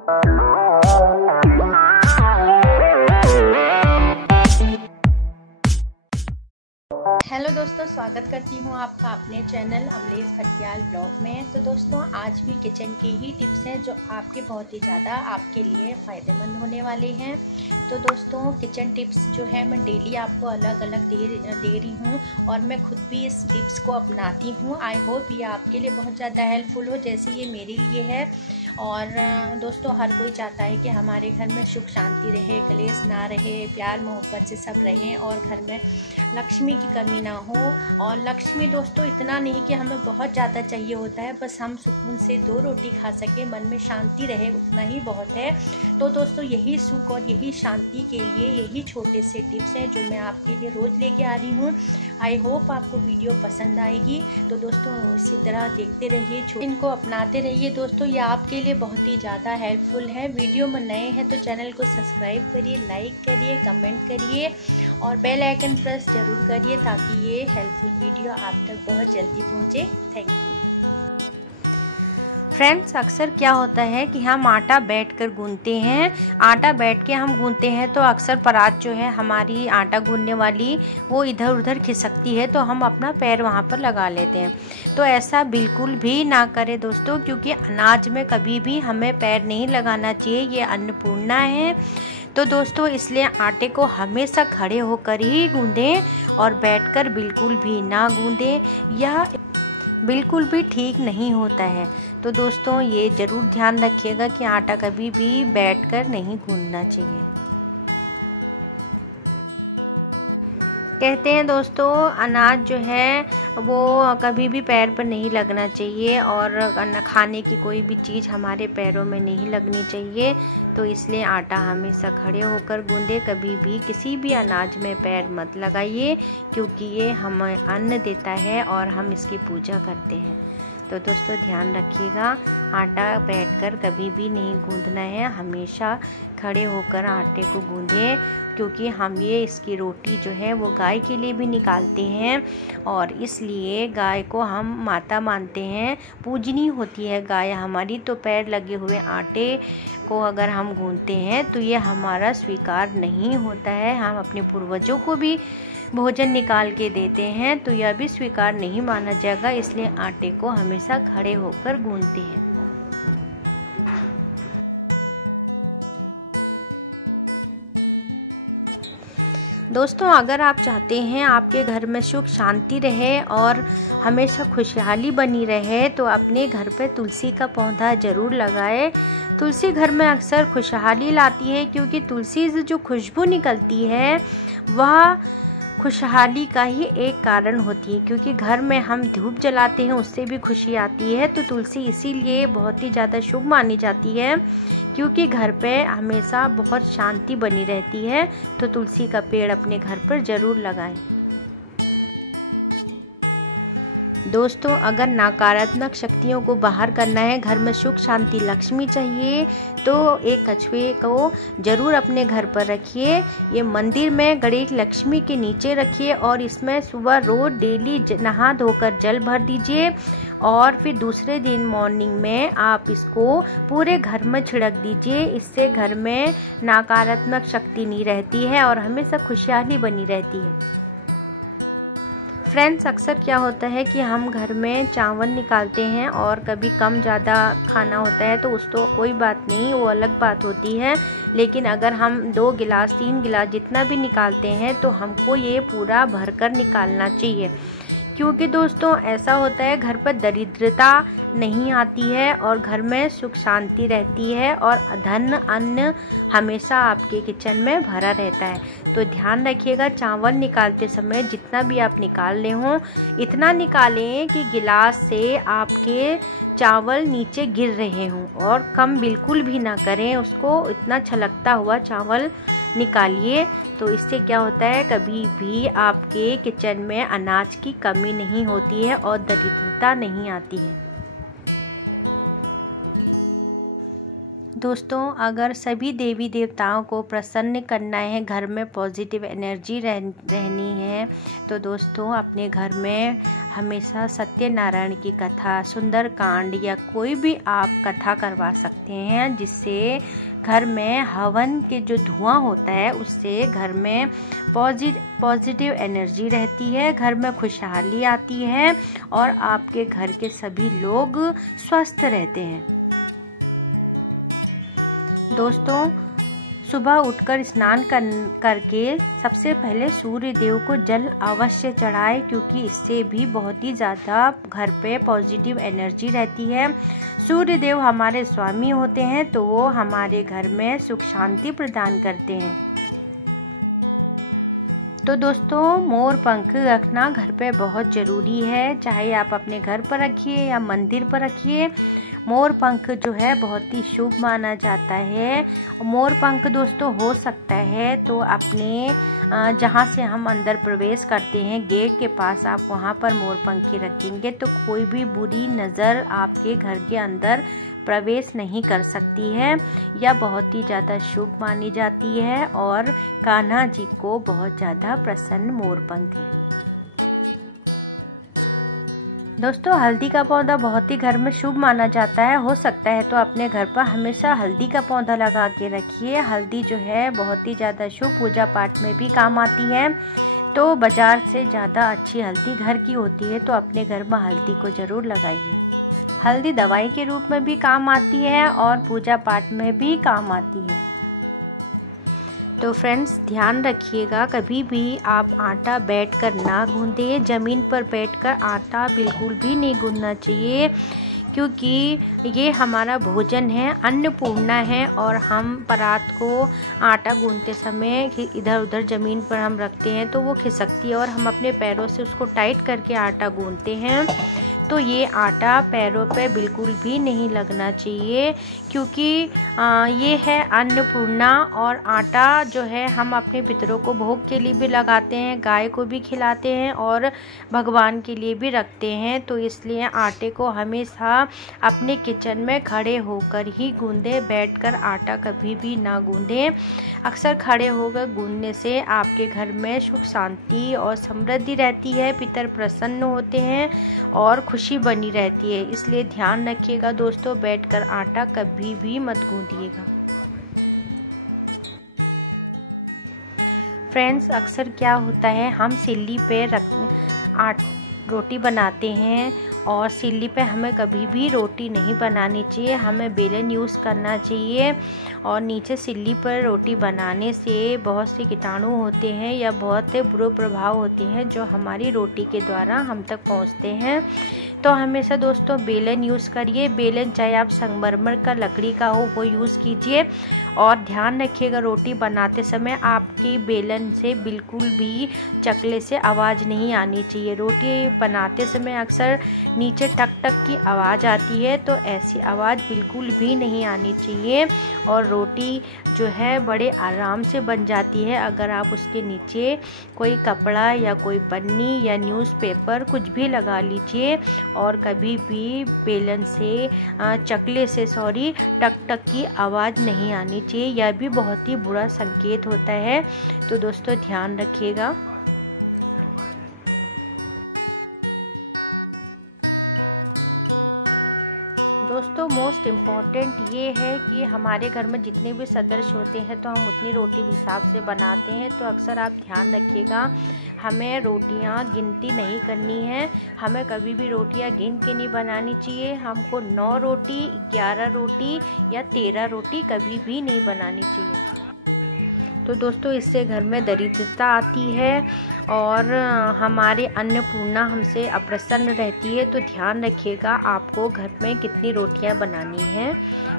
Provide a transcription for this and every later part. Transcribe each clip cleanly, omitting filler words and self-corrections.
Hello दोस्तों, स्वागत करती हूँ आपका अपने चैनल अमलेश भटियाल ब्लॉग में। तो दोस्तों, आज भी किचन की ही टिप्स हैं जो आपके बहुत ही ज़्यादा आपके लिए फ़ायदेमंद होने वाले हैं। तो दोस्तों, किचन टिप्स जो है मैं डेली आपको अलग अलग दे रही हूँ और मैं खुद भी इस टिप्स को अपनाती हूँ। आई होप ये आपके लिए बहुत ज़्यादा हेल्पफुल हो, जैसे ये मेरे लिए है। और दोस्तों, हर कोई चाहता है कि हमारे घर में सुख शांति रहे, कलेश ना रहे, प्यार मोहब्बत से सब रहें और घर में लक्ष्मी की कमी ना हो। और लक्ष्मी दोस्तों इतना नहीं कि हमें बहुत ज़्यादा चाहिए होता है, बस हम सुकून से 2 रोटी खा सके, मन में शांति रहे, उतना ही बहुत है। तो दोस्तों, यही सुख और यही शांति के लिए यही छोटे से टिप्स हैं जो मैं आपके लिए रोज़ लेके आ रही हूँ। आई होप आपको वीडियो पसंद आएगी। तो दोस्तों, इसी तरह देखते रहिए, इनको अपनाते रहिए। दोस्तों, ये आपके लिए बहुत ही ज़्यादा हेल्पफुल है। वीडियो में नए हैं तो चैनल को सब्सक्राइब करिए, लाइक करिए, कमेंट करिए और बेल आइकन प्रेस ज़रूर करिए ताकि ये हेल्पफुल वीडियो आप तक बहुत जल्दी पहुँचे। Thank you friends. अक्सर क्या होता है कि हम आटा बैठकर गूंथते हैं, आटा बैठ के हम गूंथते हैं तो अक्सर परात जो है हमारी आटा गूंथने वाली वो इधर उधर खिसकती है, तो हम अपना पैर वहाँ पर लगा लेते हैं। तो ऐसा बिल्कुल भी ना करें दोस्तों, क्योंकि अनाज में कभी भी हमें पैर नहीं लगाना चाहिए, ये अन्नपूर्णा है। तो दोस्तों, इसलिए आटे को हमेशा खड़े होकर ही गूंदें और बैठकर बिल्कुल भी ना गूंदें, यह बिल्कुल भी ठीक नहीं होता है। तो दोस्तों, ये ज़रूर ध्यान रखिएगा कि आटा कभी भी बैठकर नहीं गूंदना चाहिए। कहते हैं दोस्तों, अनाज जो है वो कभी भी पैर पर नहीं लगना चाहिए और खाने की कोई भी चीज़ हमारे पैरों में नहीं लगनी चाहिए। तो इसलिए आटा हमेशा खड़े होकर गूंदे, कभी भी किसी भी अनाज में पैर मत लगाइए, क्योंकि ये हमें अन्न देता है और हम इसकी पूजा करते हैं। तो दोस्तों, ध्यान रखिएगा, आटा बैठकर कभी भी नहीं गूंदना है, हमेशा खड़े होकर आटे को गूंदें, क्योंकि हम ये इसकी रोटी जो है वो गाय के लिए भी निकालते हैं और इसलिए गाय को हम माता मानते हैं, पूजनीय होती है गाय हमारी। तो पैर लगे हुए आटे को अगर हम गूंथते हैं तो ये हमारा स्वीकार नहीं होता है। हम अपने पूर्वजों को भी भोजन निकाल के देते हैं तो यह भी स्वीकार नहीं माना जाएगा, इसलिए आटे को हमेशा खड़े होकर गूंथते हैं। दोस्तों, अगर आप चाहते हैं आपके घर में सुख शांति रहे और हमेशा खुशहाली बनी रहे तो अपने घर पे तुलसी का पौधा ज़रूर लगाएं। तुलसी घर में अक्सर खुशहाली लाती है, क्योंकि तुलसी से जो खुशबू निकलती है वह खुशहाली का ही एक कारण होती है, क्योंकि घर में हम धूप जलाते हैं उससे भी खुशी आती है। तो तुलसी इसीलिए बहुत ही ज़्यादा शुभ मानी जाती है, क्योंकि घर पे हमेशा बहुत शांति बनी रहती है। तो तुलसी का पेड़ अपने घर पर ज़रूर लगाएं। दोस्तों, अगर नकारात्मक शक्तियों को बाहर करना है, घर में सुख शांति लक्ष्मी चाहिए, तो एक कछुए को ज़रूर अपने घर पर रखिए। ये मंदिर में गणेश लक्ष्मी के नीचे रखिए और इसमें सुबह रोज़ डेली नहा धोकर जल भर दीजिए और फिर दूसरे दिन मॉर्निंग में आप इसको पूरे घर में छिड़क दीजिए। इससे घर में नकारात्मक शक्ति नहीं रहती है और हमेशा खुशहाली बनी रहती है। फ्रेंड्स, अक्सर क्या होता है कि हम घर में चावल निकालते हैं और कभी कम ज़्यादा खाना होता है तो उस तो कोई बात नहीं, वो अलग बात होती है। लेकिन अगर हम 2 गिलास 3 गिलास जितना भी निकालते हैं तो हमको ये पूरा भरकर निकालना चाहिए, क्योंकि दोस्तों ऐसा होता है घर पर दरिद्रता नहीं आती है और घर में सुख शांति रहती है और धन अन्न हमेशा आपके किचन में भरा रहता है। तो ध्यान रखिएगा, चावल निकालते समय जितना भी आप निकाल ले हों इतना निकालें कि गिलास से आपके चावल नीचे गिर रहे हों, और कम बिल्कुल भी ना करें उसको, इतना छलकता हुआ चावल निकालिए। तो इससे क्या होता है, कभी भी आपके किचन में अनाज की कमी नहीं होती है और दरिद्रता नहीं आती है। दोस्तों, अगर सभी देवी देवताओं को प्रसन्न करना है, घर में पॉजिटिव एनर्जी रहनी है, तो दोस्तों अपने घर में हमेशा सत्यनारायण की कथा, सुंदरकांड या कोई भी आप कथा करवा सकते हैं, जिससे घर में हवन के जो धुआं होता है उससे घर में पॉजिटिव एनर्जी रहती है, घर में खुशहाली आती है और आपके घर के सभी लोग स्वस्थ रहते हैं। दोस्तों, सुबह उठकर स्नान करके सबसे पहले सूर्य देव को जल अवश्य चढ़ाएं, क्योंकि इससे भी बहुत ही ज़्यादा घर पे पॉजिटिव एनर्जी रहती है। सूर्य देव हमारे स्वामी होते हैं, तो वो हमारे घर में सुख शांति प्रदान करते हैं। तो दोस्तों, मोर पंख रखना घर पे बहुत ज़रूरी है, चाहे आप अपने घर पर रखिए या मंदिर पर रखिए। मोर पंख जो है बहुत ही शुभ माना जाता है। मोर पंख दोस्तों हो सकता है तो अपने जहाँ से हम अंदर प्रवेश करते हैं गेट के पास, आप वहाँ पर मोर पंखी रखेंगे तो कोई भी बुरी नज़र आपके घर के अंदर प्रवेश नहीं कर सकती है। यह बहुत ही ज़्यादा शुभ मानी जाती है और कान्हा जी को बहुत ज़्यादा प्रसन्न मोर पंख है। दोस्तों, हल्दी का पौधा बहुत ही घर में शुभ माना जाता है। हो सकता है तो अपने घर पर हमेशा हल्दी का पौधा लगा के रखिए। हल्दी जो है बहुत ही ज़्यादा शुभ, पूजा पाठ में भी काम आती है। तो बाज़ार से ज़्यादा अच्छी हल्दी घर की होती है, तो अपने घर में हल्दी को ज़रूर लगाइए। हल्दी दवाई के रूप में भी काम आती है और पूजा पाठ में भी काम आती है। तो फ्रेंड्स, ध्यान रखिएगा, कभी भी आप आटा बैठकर ना गूंदें। ज़मीन पर बैठकर आटा बिल्कुल भी नहीं गूंदना चाहिए, क्योंकि ये हमारा भोजन है, अन्नपूर्णा है और हम परात को आटा गूंदते समय इधर उधर ज़मीन पर हम रखते हैं तो वो खिसकती है और हम अपने पैरों से उसको टाइट करके आटा गूंदते हैं। तो ये आटा पैरों पे बिल्कुल भी नहीं लगना चाहिए, क्योंकि ये है अन्नपूर्णा और आटा जो है हम अपने पितरों को भोग के लिए भी लगाते हैं, गाय को भी खिलाते हैं और भगवान के लिए भी रखते हैं। तो इसलिए आटे को हमेशा अपने किचन में खड़े होकर ही गूंदें, बैठकर आटा कभी भी ना गूंदें। अक्सर खड़े होकर गूंदने से आपके घर में सुख शांति और समृद्धि रहती है, पितर प्रसन्न होते हैं और खुशी बनी रहती है। इसलिए ध्यान रखिएगा दोस्तों, बैठकर आटा कभी भी मत गूंदिएगा। फ्रेंड्स, अक्सर क्या होता है, हम सिल्ली पे रोटी बनाते हैं और सिल्ली पे हमें कभी भी रोटी नहीं बनानी चाहिए, हमें बेलन यूज़ करना चाहिए। और नीचे सिल्ली पर रोटी बनाने से बहुत से कीटाणु होते हैं या बहुत से बुरे प्रभाव होते हैं जो हमारी रोटी के द्वारा हम तक पहुंचते हैं। तो हमेशा दोस्तों बेलन यूज़ करिए। बेलन चाहे आप संगमरमर का लकड़ी का हो वो यूज़ कीजिए। और ध्यान रखिएगा, रोटी बनाते समय आपकी बेलन से बिल्कुल भी चकले से आवाज़ नहीं आनी चाहिए। रोटी बनाते समय अक्सर नीचे टक टक की आवाज़ आती है, तो ऐसी आवाज़ बिल्कुल भी नहीं आनी चाहिए और रोटी जो है बड़े आराम से बन जाती है अगर आप उसके नीचे कोई कपड़ा या कोई पन्नी या न्यूज़पेपर कुछ भी लगा लीजिए। और कभी भी बेलन से चकले से टक टक की आवाज़ नहीं आनी चाहिए, यह भी बहुत ही बुरा संकेत होता है। तो दोस्तों ध्यान रखिएगा। दोस्तों, मोस्ट इम्पॉर्टेंट ये है कि हमारे घर में जितने भी सदस्य होते हैं तो हम उतनी रोटी हिसाब से बनाते हैं। तो अक्सर आप ध्यान रखिएगा, हमें रोटियां गिनती नहीं करनी है, हमें कभी भी रोटियां गिन के नहीं बनानी चाहिए। हमको 9 रोटी, 11 रोटी या 13 रोटी कभी भी नहीं बनानी चाहिए। तो दोस्तों, इससे घर में दरिद्रता आती है और हमारे अन्नपूर्णा हमसे अप्रसन्न रहती है। तो ध्यान रखिएगा, आपको घर में कितनी रोटियां बनानी है,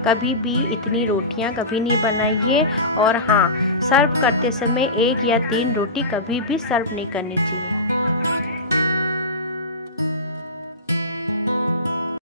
कभी भी इतनी रोटियां कभी नहीं बनाइए। और हाँ, सर्व करते समय 1 या 3 रोटी कभी भी सर्व नहीं करनी चाहिए।